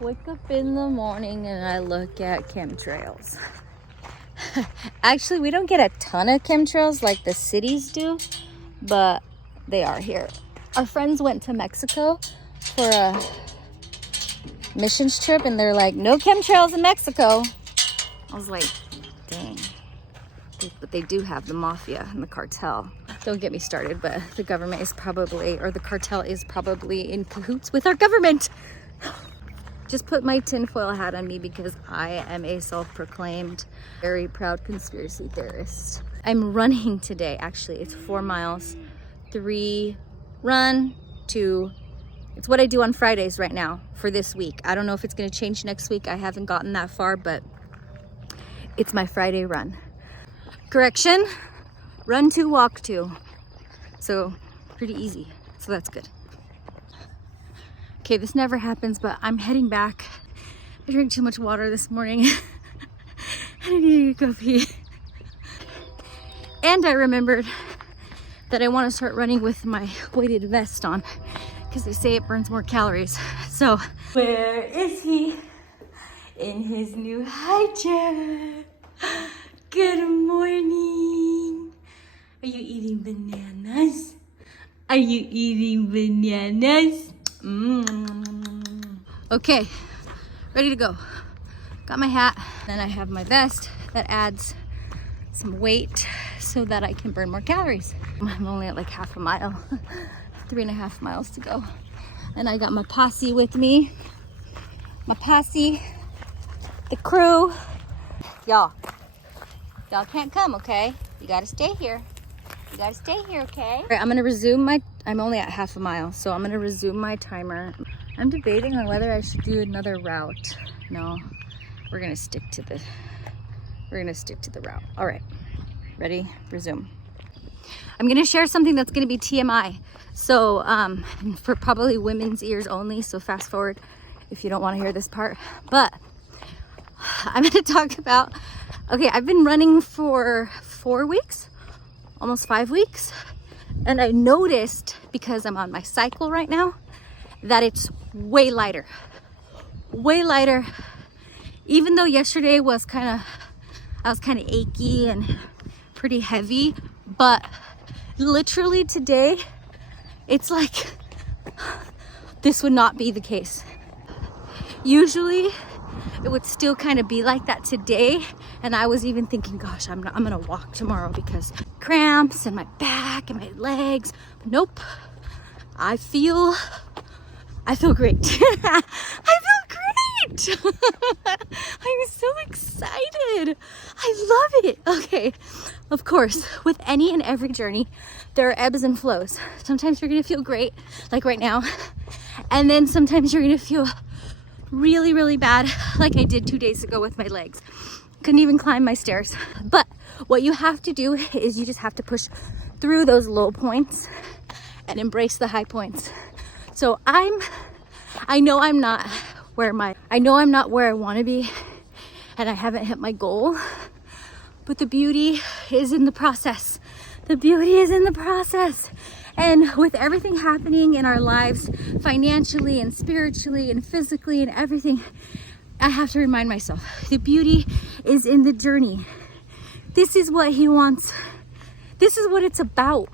Wake up in the morning and I look at chemtrails. Actually, we don't get a ton of chemtrails like the cities do, but they are here. Our friends went to Mexico for a missions trip and they're like, no chemtrails in Mexico. I was like, dang. But they do have the mafia and the cartel. Don't get me started, but the government is probably, or the cartel is probably in cahoots with our government. Just put my tinfoil hat on me because I am a self-proclaimed, very proud conspiracy theorist. I'm running today, actually. It's 4 miles, 3 run, 2. It's what I do on Fridays right now for this week. I don't know if it's gonna change next week. I haven't gotten that far, but it's my Friday run. Correction, run 2, walk 2. So pretty easy, so that's good. Okay, this never happens, but I'm heading back. I drank too much water this morning. I need to go pee. And I remembered that I want to start running with my weighted vest on because they say it burns more calories. So, where is he? In his new high chair. Good morning. Are you eating bananas? Are you eating bananas? Okay, ready to go. Got my hat, then I have my vest that adds some weight so that I can burn more calories. I'm only at like half a mile, 3.5 miles to go. And I got my posse with me. My posse, the crew. Y'all can't come, okay? You gotta stay here. You gotta stay here, okay? All right, I'm gonna resume I'm only at half a mile, so I'm gonna resume my timer. I'm debating on whether I should do another route. No, we're gonna stick to the route. All right, ready, resume. I'm gonna share something that's gonna be TMI. So for probably women's ears only, so fast forward if you don't wanna hear this part. But I'm gonna talk about, okay, I've been running for 4 weeks, almost 5 weeks. And I noticed, because I'm on my cycle right now, that it's way lighter. Way lighter. Even though yesterday I was kind of achy and pretty heavy, but literally today, it's like, this would not be the case. Usually, it would still kind of be like that today. And I was even thinking, gosh, I'm gonna walk tomorrow because cramps and my back and my legs. But nope, I feel great. I feel great. I'm so excited. I love it. Okay, of course, with any and every journey, there are ebbs and flows. Sometimes you're gonna feel great, like right now. And then sometimes you're gonna feel really, really bad, like I did 2 days ago with my legs. Couldn't even climb my stairs. But what you have to do is you just have to push through those low points and embrace the high points. So I know I'm not where I want to be, and I haven't hit my goal, but the beauty is in the process. The beauty is in the process. And with everything happening in our lives, financially and spiritually and physically and everything, I have to remind myself, the beauty is in the journey. This is what he wants. This is what it's about.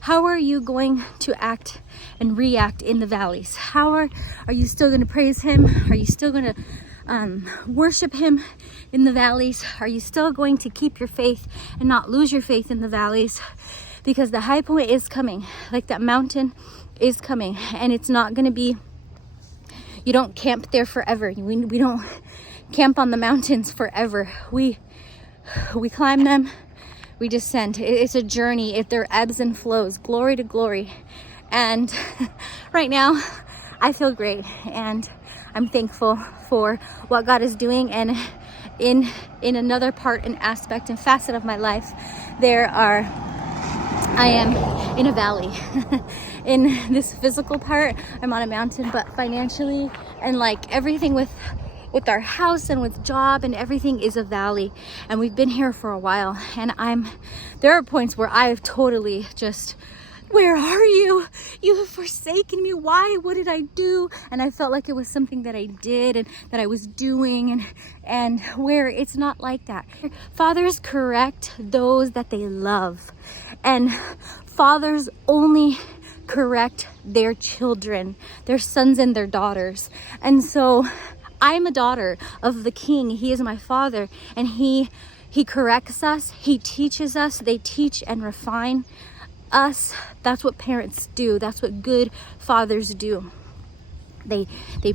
How are you going to act and react in the valleys? How are you still going to praise him? Are you still going to worship him in the valleys? Are you still going to keep your faith and not lose your faith in the valleys? Because the high point is coming, like that mountain is coming, and it's not going to be, you don't camp there forever. We don't camp on the mountains forever. We climb them, we descend. It's a journey. There are ebbs and flows, glory to glory. And right now, I feel great, and I'm thankful for what God is doing. And in another part and aspect and facet of my life, I am in a valley. In this physical part, I'm on a mountain, but financially and like everything with our house and with job and everything is a valley. And we've been here for a while, and there are points where I've totally just where are you? You have forsaken me. Why? What did I do? And I felt like it was something that I did and that I was doing, and where it's not like that. Fathers correct those that they love, and fathers only correct their children, their sons and their daughters. And so I'm a daughter of the King. He is my father, and he corrects us, he teaches us. They teach and refine us. That's what parents do. That's what good fathers do. They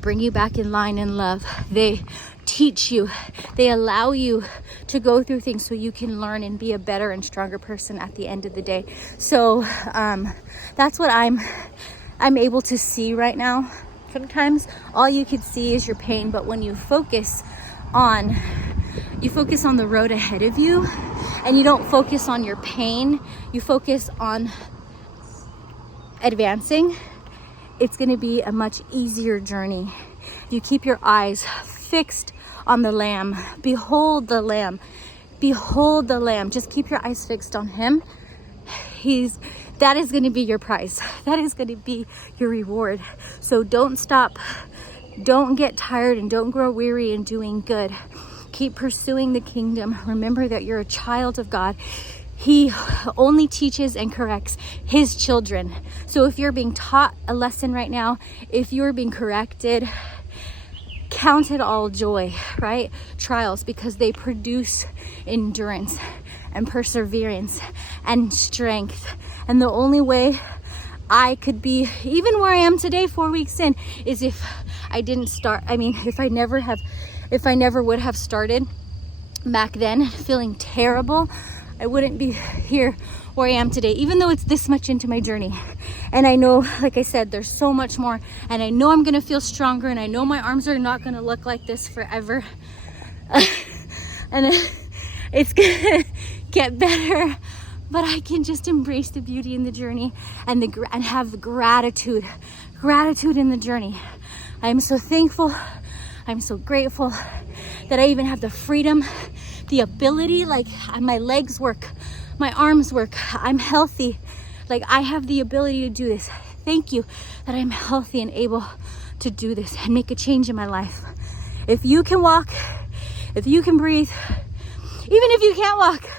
bring you back in line in love. They teach you. They allow you to go through things so you can learn and be a better and stronger person at the end of the day. So that's what I'm able to see right now. Sometimes all you could see is your pain, but when you focus on the road ahead of you, and you don't focus on your pain, you focus on advancing, it's going to be a much easier journey. You keep your eyes fixed on the Lamb. Behold the Lamb. Behold the Lamb. Just keep your eyes fixed on him. That is going to be your prize. That is going to be your reward. So don't stop. Don't get tired, and don't grow weary in doing good. Keep pursuing the kingdom. Remember that you're a child of God. He only teaches and corrects his children. So if you're being taught a lesson right now, if you're being corrected, count it all joy, right? Trials, because they produce endurance and perseverance and strength. And the only way I could be even where I am today, 4 weeks in, is if I didn't start. I mean, if I never would have started back then feeling terrible, I wouldn't be here where I am today, even though it's this much into my journey. And I know, like I said, there's so much more, and I know I'm gonna feel stronger, and I know my arms are not gonna look like this forever. And it's gonna get better, but I can just embrace the beauty in the journey and have the gratitude in the journey. I am so thankful. I'm so grateful that I even have the freedom, the ability, like my legs work, my arms work, I'm healthy. Like I have the ability to do this. Thank you that I'm healthy and able to do this and make a change in my life. If you can walk, if you can breathe, even if you can't walk,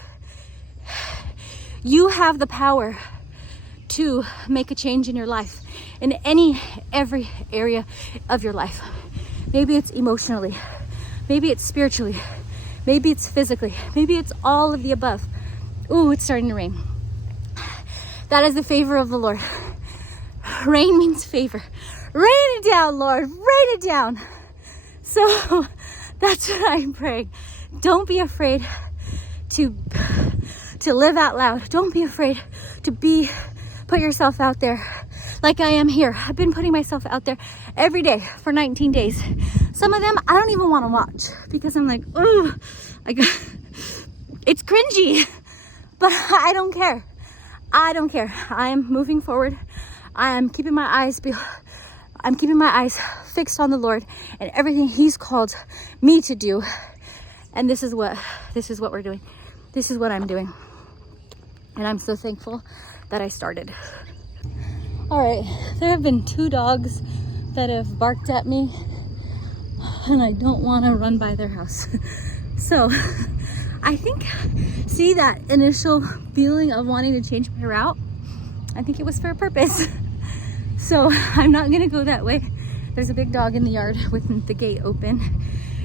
you have the power to make a change in your life, in every area of your life. Maybe it's emotionally, maybe it's spiritually, maybe it's physically, maybe it's all of the above. Ooh, it's starting to rain. That is the favor of the Lord. Rain means favor. Rain it down, Lord, rain it down. So that's what I'm praying. Don't be afraid to live out loud. Don't be afraid to put yourself out there. Like I am here. I've been putting myself out there every day for 19 days. Some of them I don't even want to watch because I'm like, ooh, it's cringy. But I don't care. I don't care. I'm moving forward. I'm keeping my eyes fixed on the Lord and everything He's called me to do. And this is what we're doing. This is what I'm doing. And I'm so thankful that I started. All right, there have been 2 dogs that have barked at me, and I don't want to run by their house. So I think, see that initial feeling of wanting to change my route? I think it was for a purpose. So I'm not gonna go that way. There's a big dog in the yard with the gate open.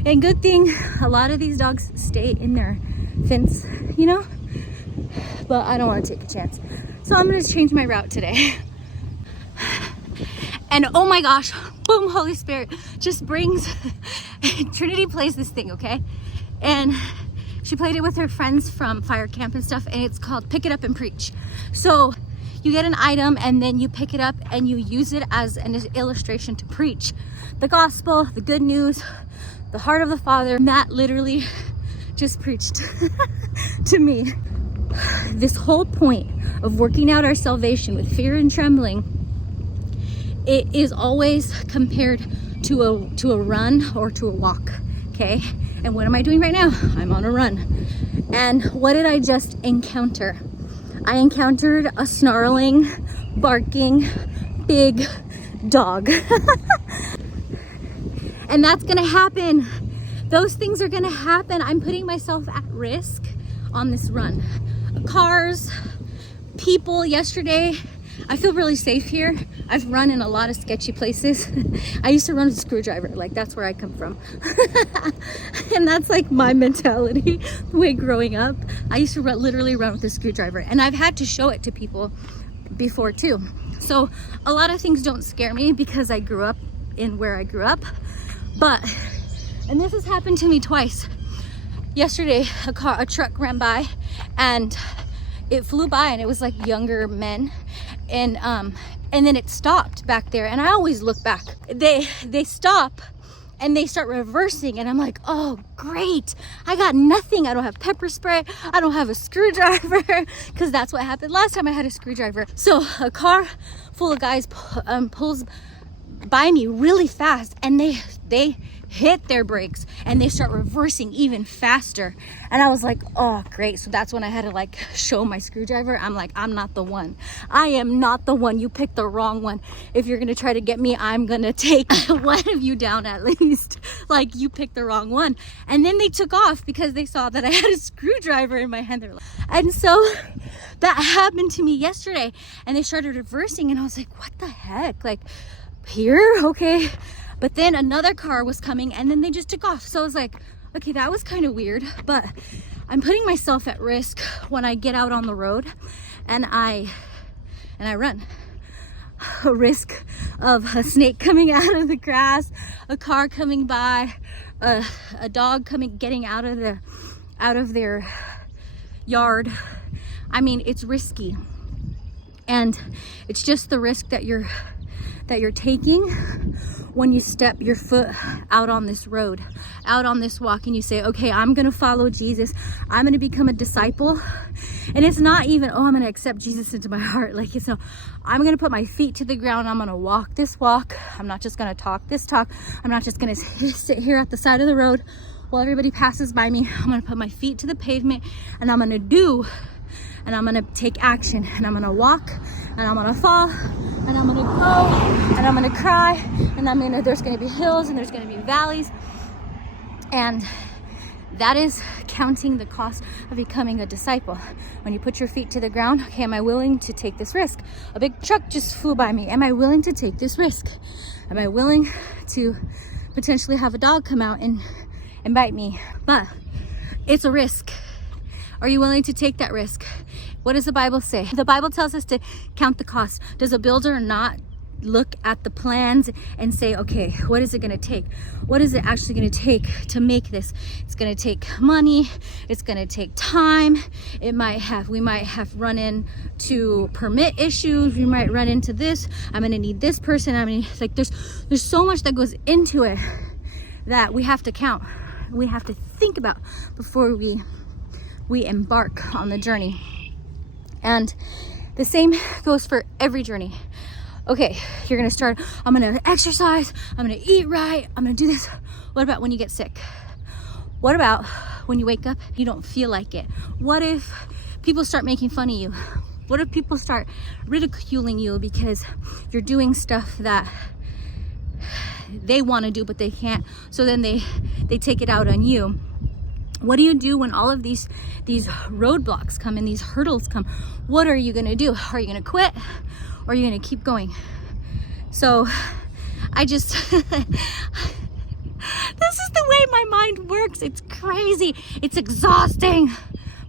And good thing, a lot of these dogs stay in their fence, you know? But I don't want to take a chance. So I'm gonna change my route today. And oh my gosh, boom, Holy Spirit just brings, Trinity plays this thing, okay? And she played it with her friends from fire camp and stuff, and it's called Pick It Up and Preach. So you get an item and then you pick it up and you use it as an illustration to preach the gospel, the good news, the heart of the Father. Matt literally just preached to me. This whole point of working out our salvation with fear and trembling, it is always compared to a run or to a walk, okay? And what am I doing right now? I'm on a run. And what did I just encounter? I encountered a snarling, barking, big dog. And that's gonna happen. Those things are gonna happen. I'm putting myself at risk on this run. Cars, people. Yesterday, I feel really safe here. I've run in a lot of sketchy places. I used to run with a screwdriver, like that's where I come from. And that's like my mentality, the way growing up. I used to literally run with a screwdriver, and I've had to show it to people before too. So a lot of things don't scare me because I grew up in where I grew up. But, and this has happened to me twice. Yesterday, a truck ran by and it flew by, and it was like younger men, and then it stopped back there, and I always look back. They stop and they start reversing, and I'm like, oh great, I got nothing. I don't have pepper spray, I don't have a screwdriver, because that's what happened last time I had a screwdriver. So a car full of guys pulls by me really fast, and they hit their brakes and they start reversing even faster, and I was like, oh great. So that's when I had to like show my screwdriver. I'm like, I'm not the one. I am not the one. You picked the wrong one. If you're gonna try to get me, I'm gonna take one of you down at least. Like, you picked the wrong one. And then they took off because they saw that I had a screwdriver in my hand. And so that happened to me yesterday, and they started reversing, and I was like, what the heck, like here, okay. But then another car was coming, and then they just took off. So I was like, okay, that was kind of weird. But I'm putting myself at risk when I get out on the road and I run. A risk of a snake coming out of the grass, a car coming by, a dog getting out of their yard. I mean, it's risky, and it's just the risk that you're taking when you step your foot out on this road, out on this walk, and you say, okay, I'm gonna follow Jesus, I'm gonna become a disciple. And it's not even, oh, I'm gonna accept Jesus into my heart. Like, it's no, I'm gonna put my feet to the ground, I'm gonna walk this walk. I'm not just gonna talk this talk. I'm not just gonna sit here at the side of the road while everybody passes by me. I'm gonna put my feet to the pavement, and I'm gonna do, and I'm gonna take action, and I'm gonna walk, and I'm gonna fall, and I'm gonna go, and I'm gonna cry, and there's gonna be hills, and there's gonna be valleys. And that is counting the cost of becoming a disciple. When you put your feet to the ground, okay, am I willing to take this risk? A big truck just flew by me. Am I willing to take this risk? Am I willing to potentially have a dog come out and bite me? But it's a risk. Are you willing to take that risk? What does the Bible say? The Bible tells us to count the cost. Does a builder not look at the plans and say, okay, what is it going to take? What is it actually going to take to make this? It's going to take money. It's going to take time. We might have run into permit issues. We might run into this. I'm going to need this person. I mean, like there's so much that goes into it that we have to count. We have to think about before we embark on the journey. And the same goes for every journey. Okay, you're gonna start, I'm gonna exercise, I'm gonna eat right, I'm gonna do this. What about when you get sick? What about when you wake up, you don't feel like it? What if people start making fun of you? What if people start ridiculing you because you're doing stuff that they wanna do but they can't, so then they take it out on you? What do you do when all of these roadblocks come and these hurdles come? What are you gonna do? Are you gonna quit? Or are you gonna keep going? So I just, this is the way my mind works. It's crazy, it's exhausting,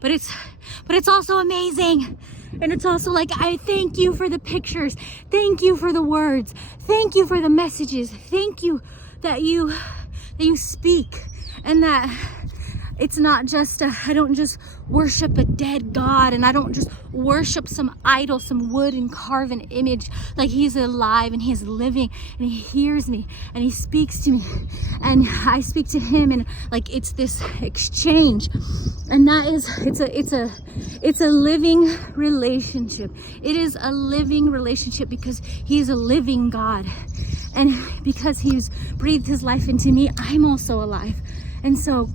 but it's also amazing. And it's also like, I thank you for the pictures. Thank you for the words. Thank you for the messages. Thank you that you speak, and that it's not just, I don't just worship a dead God, and I don't just worship some idol, some wood and carven image. Like, he's alive and he's living and he hears me and he speaks to me and I speak to him, and like, it's this exchange. And that is, it's a living relationship. It is a living relationship because he's a living God. And because he's breathed his life into me, I'm also alive. And so,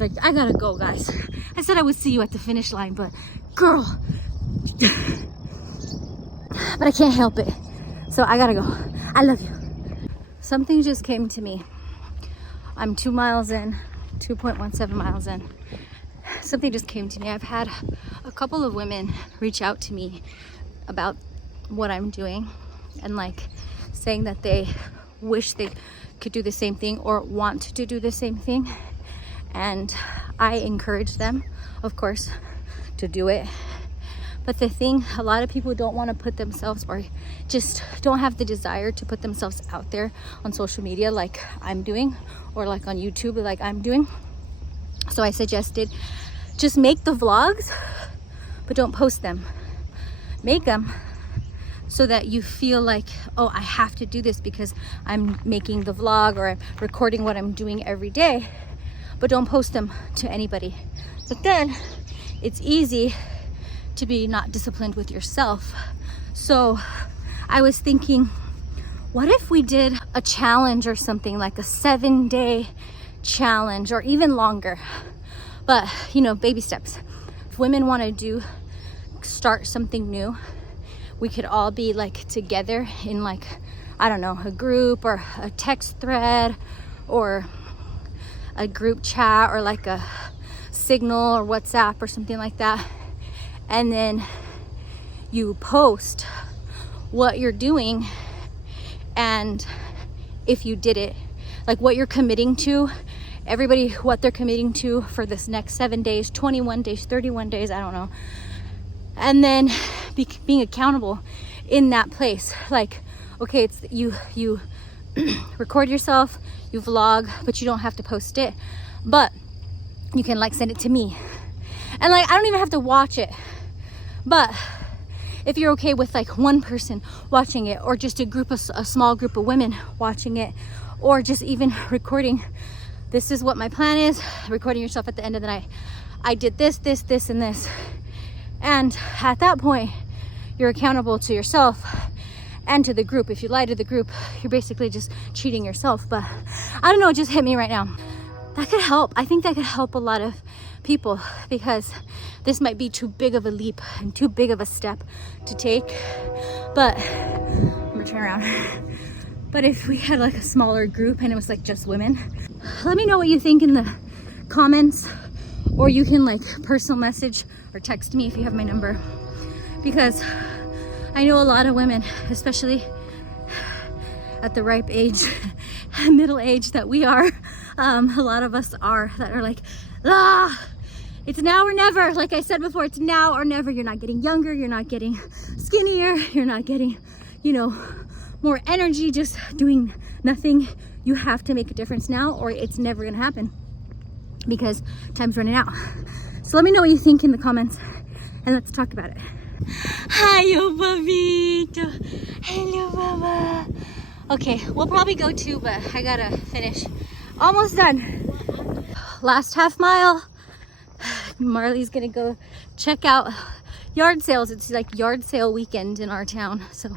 like, I gotta go, guys. I said I would see you at the finish line, but girl, But I can't help it. So I gotta go. I love you. Something just came to me. I'm 2 miles in, 2.17 miles in. Something just came to me. I've had a couple of women reach out to me about what I'm doing and like saying that they wish they could do the same thing or want to do the same thing. And I encourage them, of course, to do it. But the thing, a lot of people don't want to put themselves, or just don't have the desire to put themselves out there on social media like I'm doing, or like on YouTube like I'm doing. So I suggested just make the vlogs, but don't post them. Make them so that you feel like, oh, I have to do this because I'm making the vlog or I'm recording what I'm doing every day, but don't post them to anybody. But then it's easy to be not disciplined with yourself. So I was thinking, what if we did a challenge or something, like a 7-day challenge or even longer? But you know, baby steps. If women want to start something new, we could all be like together in like, I don't know, a group or a text thread or a group chat or like a Signal or WhatsApp or something like that. And then you post what you're doing and if you did it, like what you're committing to, everybody what they're committing to for this next 7 days, 21 days, 31 days, I don't know. And then being accountable in that place. Like, okay, it's you record yourself, you vlog, but you don't have to post it. But you can like send it to me. And like, I don't even have to watch it. But if you're okay with like one person watching it, or just a small group of women watching it, or just even recording, this is what my plan is, recording yourself at the end of the night. I did this, and this. And at that point, you're accountable to yourself and to the group. If you lie to the group, you're basically just cheating yourself. But I don't know, it just hit me right now. That could help. I think that could help a lot of people, because this might be too big of a leap and too big of a step to take. But I'm gonna turn around. But if we had like a smaller group and it was like just women, let me know what you think in the comments, or you can like personal message or text me if you have my number, because I know a lot of women, especially at the ripe age, middle age that we are, a lot of us are, that are like, it's now or never. Like I said before, it's now or never. You're not getting younger, you're not getting skinnier, you're not getting, you know, more energy, just doing nothing. You have to make a difference now, or it's never gonna happen, because time's running out. So let me know what you think in the comments, and let's talk about it. Hi, babito. Hello, baba. Okay, we'll probably go too, but I gotta finish. Almost done. Last half mile. Marley's gonna go check out yard sales. It's like yard sale weekend in our town, so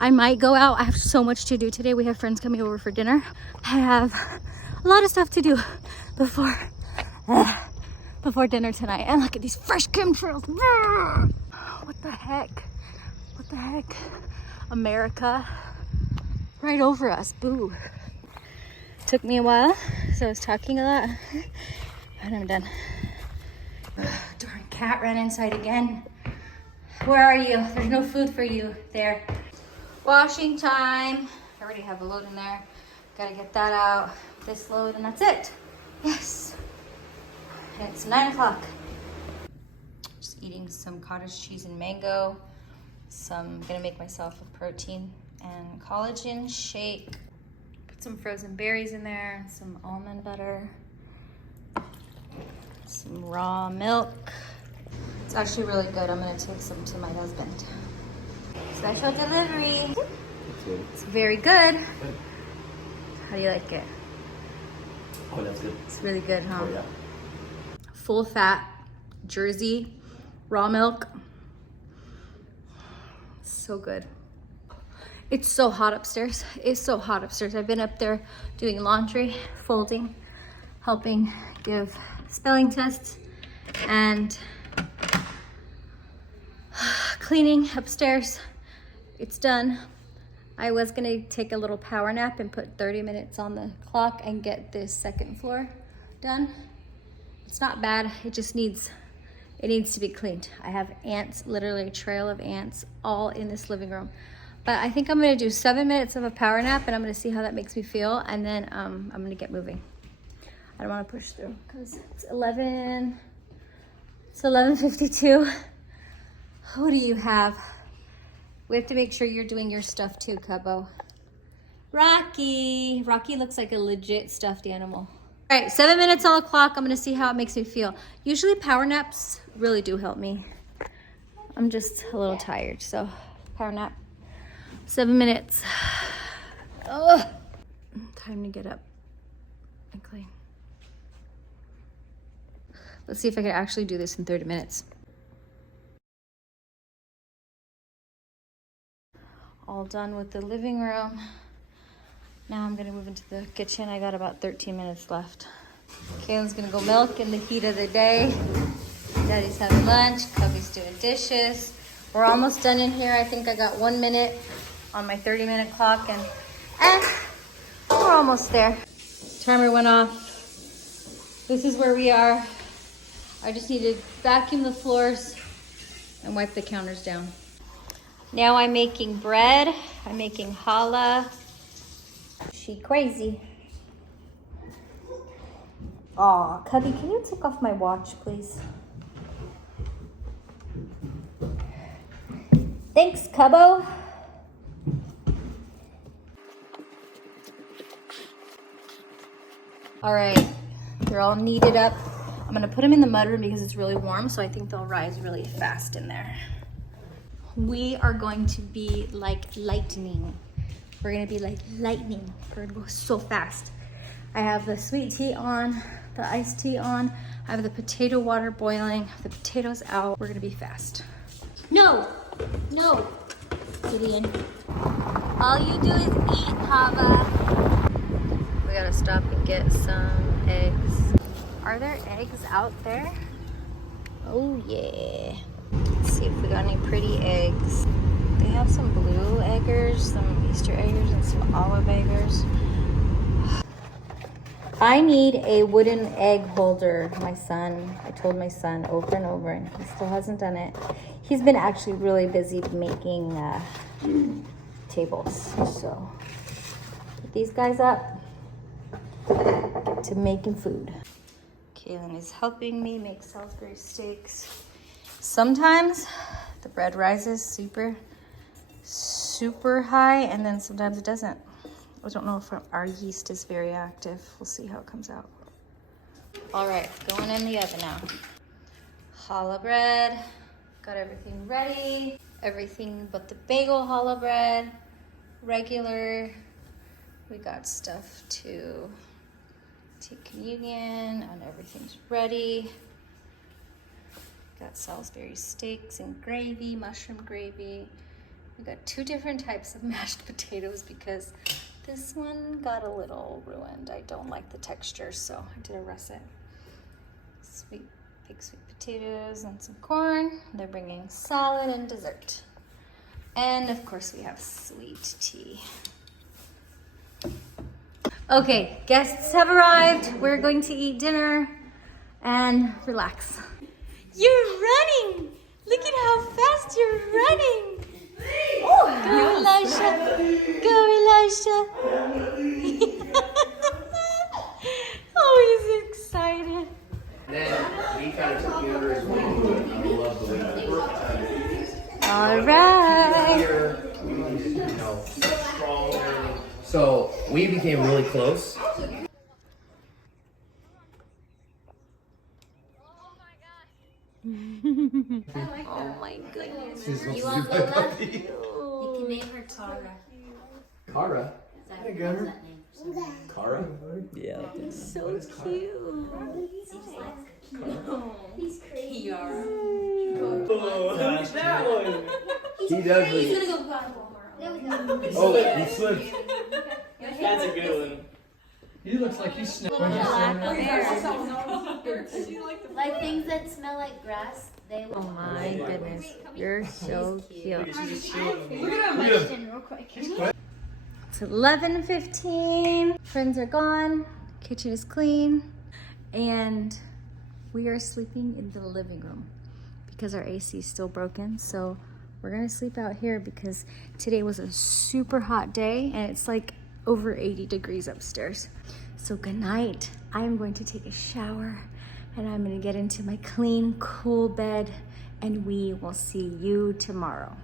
I might go out. I have so much to do today. We have friends coming over for dinner. I have a lot of stuff to do before dinner tonight. And look at these fresh chemtrails. What the heck? What the heck? America right over us. Boo. Took me a while, so I was talking a lot, but I'm done. Darn cat ran inside again. Where are you? There's no food for you there. Washing time. I already have a load in there. Gotta get that out. This load, and that's it. Yes. And it's 9 o'clock. Just eating some cottage cheese and mango. I'm gonna make myself a protein and collagen shake. Put some frozen berries in there, some almond butter, some raw milk. It's actually really good. I'm gonna take some to my husband. Special delivery. It's very good. How do you like it? Oh, that's good. It's really good, huh? Oh, yeah. Full fat, Jersey, raw milk. So good. It's so hot upstairs. It's so hot upstairs. I've been up there doing laundry, folding, helping give spelling tests, and cleaning upstairs. It's done. I was gonna take a little power nap and put 30 minutes on the clock and get this second floor done. It's not bad, it just needs to be cleaned. I have ants, literally a trail of ants all in this living room. But I think I'm gonna do 7 minutes of a power nap and I'm gonna see how that makes me feel, and then I'm gonna get moving. I don't wanna push through because it's 11:52. Who do you have? We have to make sure you're doing your stuff too, Cubbo. Rocky. Rocky looks like a legit stuffed animal. All right, 7 minutes on the clock. I'm gonna see how it makes me feel. Usually power naps really do help me. I'm just a little tired, so power nap. 7 minutes. Oh, time to get up and clean. Let's see if I can actually do this in 30 minutes. All done with the living room. Now I'm gonna move into the kitchen. I got about 13 minutes left. Kaylin's gonna go milk in the heat of the day. Daddy's having lunch, Cubby's doing dishes. We're almost done in here. I think I got 1 minute on my 30-minute clock and we're almost there. Timer went off. This is where we are. I just need to vacuum the floors and wipe the counters down. Now I'm making bread. I'm making challah. She crazy. Aw, Cubby, can you take off my watch, please? Thanks, Cubbo. All right, they're all kneaded up. I'm gonna put them in the mudroom because it's really warm, so I think they'll rise really fast in there. We are going to be like lightning. We're gonna be like lightning. We're gonna go so fast. I have the sweet tea on, the iced tea on. I have the potato water boiling, the potatoes out. We're gonna be fast. No, no, Gideon. All you do is eat, Hava. We gotta stop and get some eggs. Are there eggs out there? Oh yeah. Let's see if we got any pretty eggs. They have some blue eggers, some Easter eggers, and some olive eggers. I need a wooden egg holder. I told my son over and over, and he still hasn't done it. He's been actually really busy making tables. So put these guys up to making food. Kaylin is helping me make Salisbury steaks. Sometimes the bread rises super high, and then sometimes it doesn't. I don't know if our yeast is very active. We'll see how it comes out. All right, going in the oven now. Challah bread, got everything ready. Everything but the bagel challah bread, regular. We got stuff to take communion, and everything's ready. Got Salisbury steaks and gravy, mushroom gravy. We got 2 different types of mashed potatoes because this one got a little ruined. I don't like the texture, so I did a russet. Big sweet potatoes and some corn. They're bringing salad and dessert. And of course we have sweet tea. Okay, guests have arrived. We're going to eat dinner and relax. You're running! Look at how fast you're running! Oh, go Elijah! Go Elijah! Oh, he's excited. Then we kind of took me under his wing. I love the way he worked. All right. So we became really close. Oh my goodness. You want Lola? You can name her Tara. Kara? I got her. Kara? Yeah. So cute. He's crazy. Yara. Oh, look at that one. He does. He's gonna go buy Walmart. Oh, he slipped. That's a good one. He looks like he's Little snapping. black bear. Like things that smell like grass, they Oh my goodness, you're so cute. question real quick. It's 11:15. Friends are gone. Kitchen is clean, and we are sleeping in the living room because our AC is still broken. So we're gonna sleep out here because today was a super hot day and it's like over 80 degrees upstairs. So good night. I am going to take a shower and I'm gonna get into my clean, cool bed, and we will see you tomorrow.